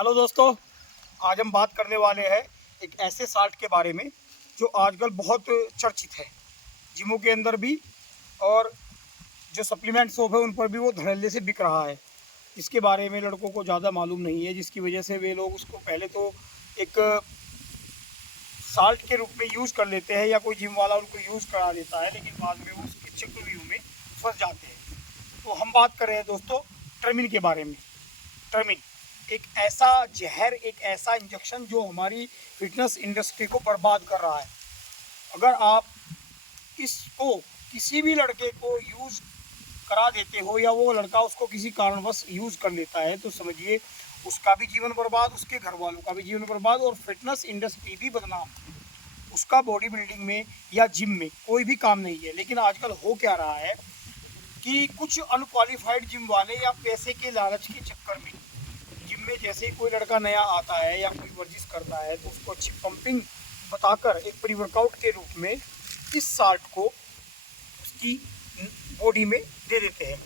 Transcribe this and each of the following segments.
Hello दोस्तों, आज हम बात करने वाले हैं एक ऐसे साल्ट के बारे में जो आजकल बहुत चर्चित है जिमों के अंदर भी, और जो सप्लीमेंट शॉप है उन पर भी वो धड़ल्ले से बिक रहा है। इसके बारे में लड़कों को ज़्यादा मालूम नहीं है, जिसकी वजह से वे लोग उसको पहले तो एक साल्ट के रूप में यूज़ कर लेते हैं या कोई जिम वाला उनको यूज़ करा देता है, लेकिन बाद में वो उसके चक्रव्यूह में फंस जाते हैं। तो हम बात कर रहे हैं दोस्तों ट्रमिन के बारे में। ट्रमिन एक ऐसा जहर, एक ऐसा इंजेक्शन जो हमारी फिटनेस इंडस्ट्री को बर्बाद कर रहा है। अगर आप इसको किसी भी लड़के को यूज़ करा देते हो या वो लड़का उसको किसी कारणवश यूज़ कर लेता है तो समझिए उसका भी जीवन बर्बाद, उसके घर वालों का भी जीवन बर्बाद और फिटनेस इंडस्ट्री भी बदनाम। उसका बॉडी बिल्डिंग में या जिम में कोई भी काम नहीं है। लेकिन आजकल हो क्या रहा है कि कुछ अनक्वालिफाइड जिम वाले या पैसे के लालच के चक्कर में जिम में जैसे ही कोई लड़का नया आता है या कोई वर्जिश करता है तो उसको अच्छी पंपिंग बताकर एक प्री वर्कआउट के रूप में इस साल्ट को उसकी बॉडी में दे देते हैं,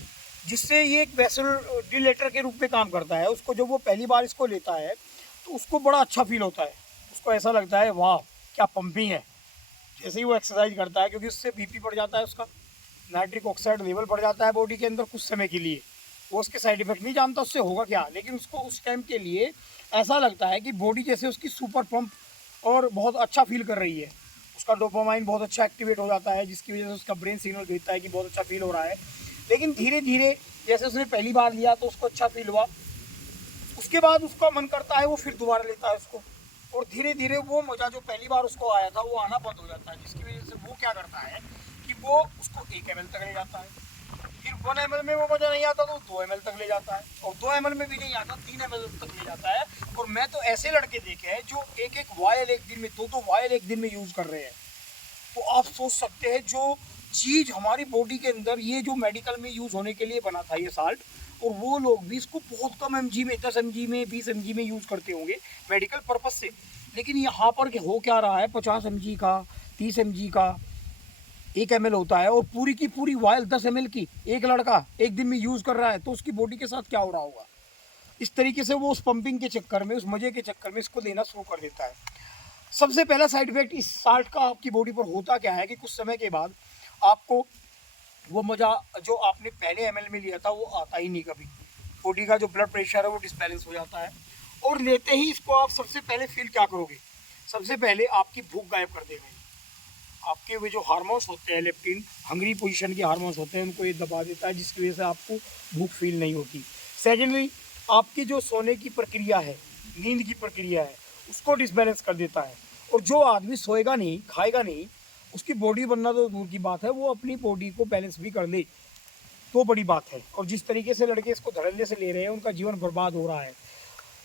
जिससे ये एक वेसल डिलेटर के रूप में काम करता है। उसको जब वो पहली बार इसको लेता है तो उसको बड़ा अच्छा फील होता है। उसको ऐसा लगता है वाह क्या पंपिंग है। जैसे ही वो एक्सरसाइज करता है, क्योंकि उससे बीपी बढ़ जाता है, उसका नाइट्रिक ऑक्साइड लेवल बढ़ जाता है बॉडी के अंदर कुछ समय के लिए। वो उसके साइड इफेक्ट नहीं जानता उससे होगा क्या, लेकिन उसको उस टाइम के लिए ऐसा लगता है कि बॉडी जैसे उसकी सुपर पंप और बहुत अच्छा फील कर रही है। उसका डोपामाइन बहुत अच्छा एक्टिवेट हो जाता है, जिसकी वजह से उसका ब्रेन सिग्नल देता है कि बहुत अच्छा फील हो रहा है। लेकिन धीरे धीरे जैसे उसने पहली बार लिया तो उसको अच्छा फील हुआ, उसके बाद उसका मन करता है वो फिर दोबारा लेता है उसको, और धीरे धीरे वो मज़ा जो पहली बार उसको आया था वो आना बंद हो जाता है। जिसकी वजह से वो क्या करता है कि वो उसको 1 ml तक ले जाता है, फिर 1 ml में वो मज़ा नहीं आता तो 2 ml तक ले जाता है, और 2 ml में भी नहीं आता 3 ml तक ले जाता है। और मैं तो ऐसे लड़के देखे हैं जो एक वायल एक दिन में, 2 वायल एक दिन में यूज़ कर रहे हैं। तो आप सोच सकते हैं जो चीज़ हमारी बॉडी के अंदर ये जो मेडिकल में यूज़ होने के लिए बना था ये साल्ट, और वो लोग भी इसको बहुत कम mg में, 10 mg में, 20 mg में यूज़ करते होंगे मेडिकल पर्पज़ से। लेकिन यहाँ पर हो क्या रहा है, 50 mg का, 30 mg का 1 ml होता है, और पूरी की पूरी वायल 10 ml की एक लड़का एक दिन में यूज़ कर रहा है। तो उसकी बॉडी के साथ क्या हो रहा होगा। इस तरीके से वो उस पंपिंग के चक्कर में, उस मज़े के चक्कर में इसको लेना शुरू कर देता है। सबसे पहला साइड इफेक्ट इस साल्ट का आपकी बॉडी पर होता क्या है कि कुछ समय के बाद आपको वो मज़ा जो आपने पहले ml में लिया था वो आता ही नहीं कभी। बॉडी का जो ब्लड प्रेशर है वो डिसबैलेंस हो जाता है, और लेते ही इसको आप सबसे पहले फील क्या करोगे, सबसे पहले आपकी भूख गायब कर देगा। आपके वे जो हार्मोन्स होते हैं, लेप्टिन, हंग्री पोजीशन के हार्मोन्स होते हैं, उनको ये दबा देता है, जिसकी वजह से आपको भूख फील नहीं होती। सेकेंडली, आपकी जो सोने की प्रक्रिया है, नींद की प्रक्रिया है, उसको डिसबैलेंस कर देता है। और जो आदमी सोएगा नहीं, खाएगा नहीं, उसकी बॉडी बनना तो दूर की बात है, वो अपनी बॉडी को बैलेंस भी कर ले तो बड़ी बात है। और जिस तरीके से लड़के इसको धड़ल्ले से ले रहे हैं उनका जीवन बर्बाद हो रहा है।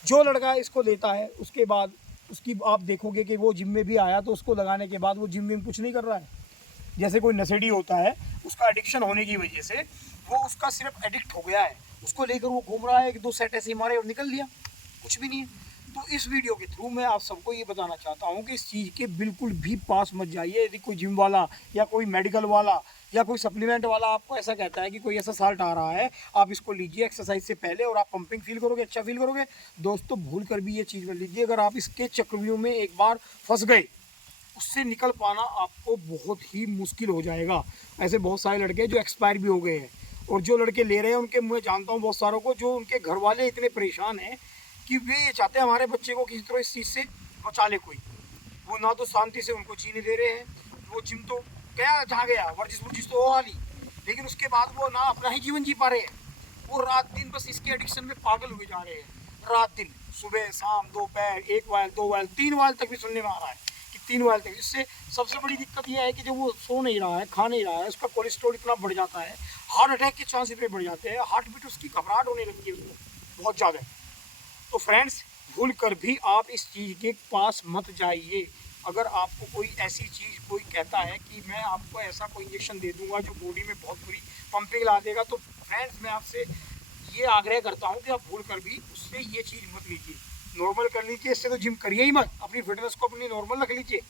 जो लड़का इसको लेता है उसके बाद उसकी आप देखोगे कि वो जिम में भी आया तो उसको लगाने के बाद वो जिम में कुछ नहीं कर रहा है। जैसे कोई नशेड़ी होता है, उसका एडिक्शन होने की वजह से वो उसका सिर्फ एडिक्ट हो गया है, उसको लेकर वो घूम रहा है, 1-2 सेट ऐसे मारे और निकल लिया, कुछ भी नहीं है। तो इस वीडियो के थ्रू मैं आप सबको ये बताना चाहता हूँ कि इस चीज़ के बिल्कुल भी पास मत जाइए। यदि कोई जिम वाला या कोई मेडिकल वाला या कोई सप्लीमेंट वाला आपको ऐसा कहता है कि कोई ऐसा साल्ट आ रहा है, आप इसको लीजिए एक्सरसाइज से पहले और आप पंपिंग फील करोगे, अच्छा फील करोगे, दोस्तों भूल कर भी ये चीज़ मत लीजिए। अगर आप इसके चक्रव्यूह में एक बार फंस गए, उससे निकल पाना आपको बहुत ही मुश्किल हो जाएगा। ऐसे बहुत सारे लड़के जो एक्सपायर भी हो गए हैं, और जो लड़के ले रहे हैं उनके मैं जानता हूँ बहुत सारों को, जो उनके घर वाले इतने परेशान हैं कि वे ये चाहते हैं हमारे बच्चे को किसी तरह इस चीज़ से बचा ले कोई। वो ना तो शांति से उनको जीने दे रहे हैं, वो जिम तो गया जहाँ गया, वर्जिश तो वो वाली, लेकिन उसके बाद वो ना अपना ही जीवन जी पा रहे हैं। वो रात दिन बस इसके एडिक्शन में पागल हुए जा रहे हैं, रात दिन, सुबह शाम दोपहर, 1 वायल 2 वायल 3 वायल तक भी सुनने में आ रहा है कि 3 वायल तक। इससे सबसे बड़ी दिक्कत यह है कि जब वो सो नहीं रहा है, खा नहीं रहा है, उसका कोलेस्ट्रॉल इतना बढ़ जाता है, हार्ट अटैक के चांस इतने बढ़ जाते हैं, हार्ट बीट उसकी घबराहट होने लगती है उसको बहुत ज़्यादा। तो फ्रेंड्स, भूल कर भी आप इस चीज़ के पास मत जाइए। अगर आपको कोई ऐसी चीज़ कोई कहता है कि मैं आपको ऐसा कोई इंजेक्शन दे दूंगा जो बॉडी में बहुत बुरी पंपिंग ला देगा, तो फ्रेंड्स मैं आपसे ये आग्रह करता हूँ कि आप भूल कर भी उससे ये चीज़ मत लीजिए, नॉर्मल कर लीजिए। इससे तो जिम करिए ही मत, अपनी फिटनेस को अपनी नॉर्मल रख लीजिए।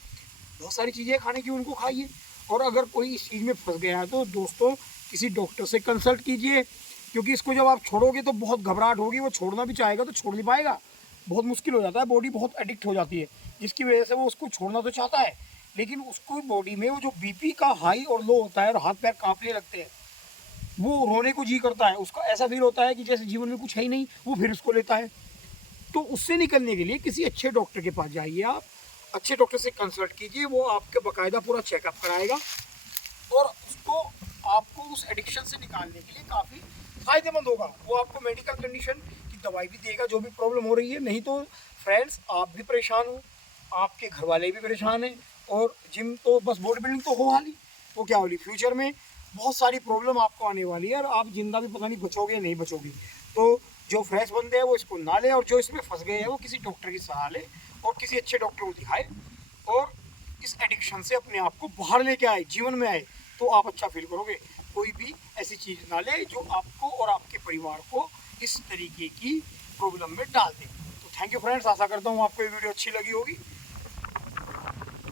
बहुत सारी चीज़ें खाने की उनको खाइए, और अगर कोई इस चीज़ में फंस गया है तो दोस्तों किसी डॉक्टर से कंसल्ट कीजिए, क्योंकि इसको जब आप छोड़ोगे तो बहुत घबराहट होगी, वो छोड़ना भी चाहेगा तो छोड़ नहीं पाएगा। बहुत मुश्किल हो जाता है, बॉडी बहुत एडिक्ट हो जाती है, जिसकी वजह से वो उसको छोड़ना तो चाहता है, लेकिन उसको बॉडी में वो जो बीपी का हाई और लो होता है और हाथ पैर कांपने लगते हैं, वो रोने को जी करता है, उसका ऐसा फील होता है कि जैसे जीवन में कुछ है ही नहीं, वो फिर उसको लेता है। तो उससे निकलने के लिए किसी अच्छे डॉक्टर के पास जाइए, आप अच्छे डॉक्टर से कंसल्ट कीजिए, वो आपके बाकायदा पूरा चेकअप कराएगा और उसको आपको उस एडिक्शन से निकालने के लिए काफ़ी फ़ायदेमंद होगा। वो आपको मेडिकल कंडीशन की दवाई भी देगा जो भी प्रॉब्लम हो रही है। नहीं तो फ्रेंड्स, आप भी परेशान हो, आपके घर वाले भी परेशान हैं, और जिम तो बस बॉडी बिल्डिंग तो हो वाली, वो क्या होली, फ्यूचर में बहुत सारी प्रॉब्लम आपको आने वाली है और आप जिंदा भी पता नहीं बचोगे नहीं बचोगे। तो जो फ्रेश बंदे हैं वो इसको ना ले, और जो इसमें फंस गए हैं वो किसी डॉक्टर की सलाह ले और किसी अच्छे डॉक्टर को दिखाए और इस एडिक्शन से अपने आप को बाहर लेके आए, जीवन में आए, तो आप अच्छा फील करोगे। कोई भी ऐसी चीज़ ना ले जो आपको और आपके परिवार को इस तरीके की प्रॉब्लम में डाल दे। तो थैंक यू फ्रेंड्स, आशा करता हूँ आपको ये वीडियो अच्छी लगी होगी।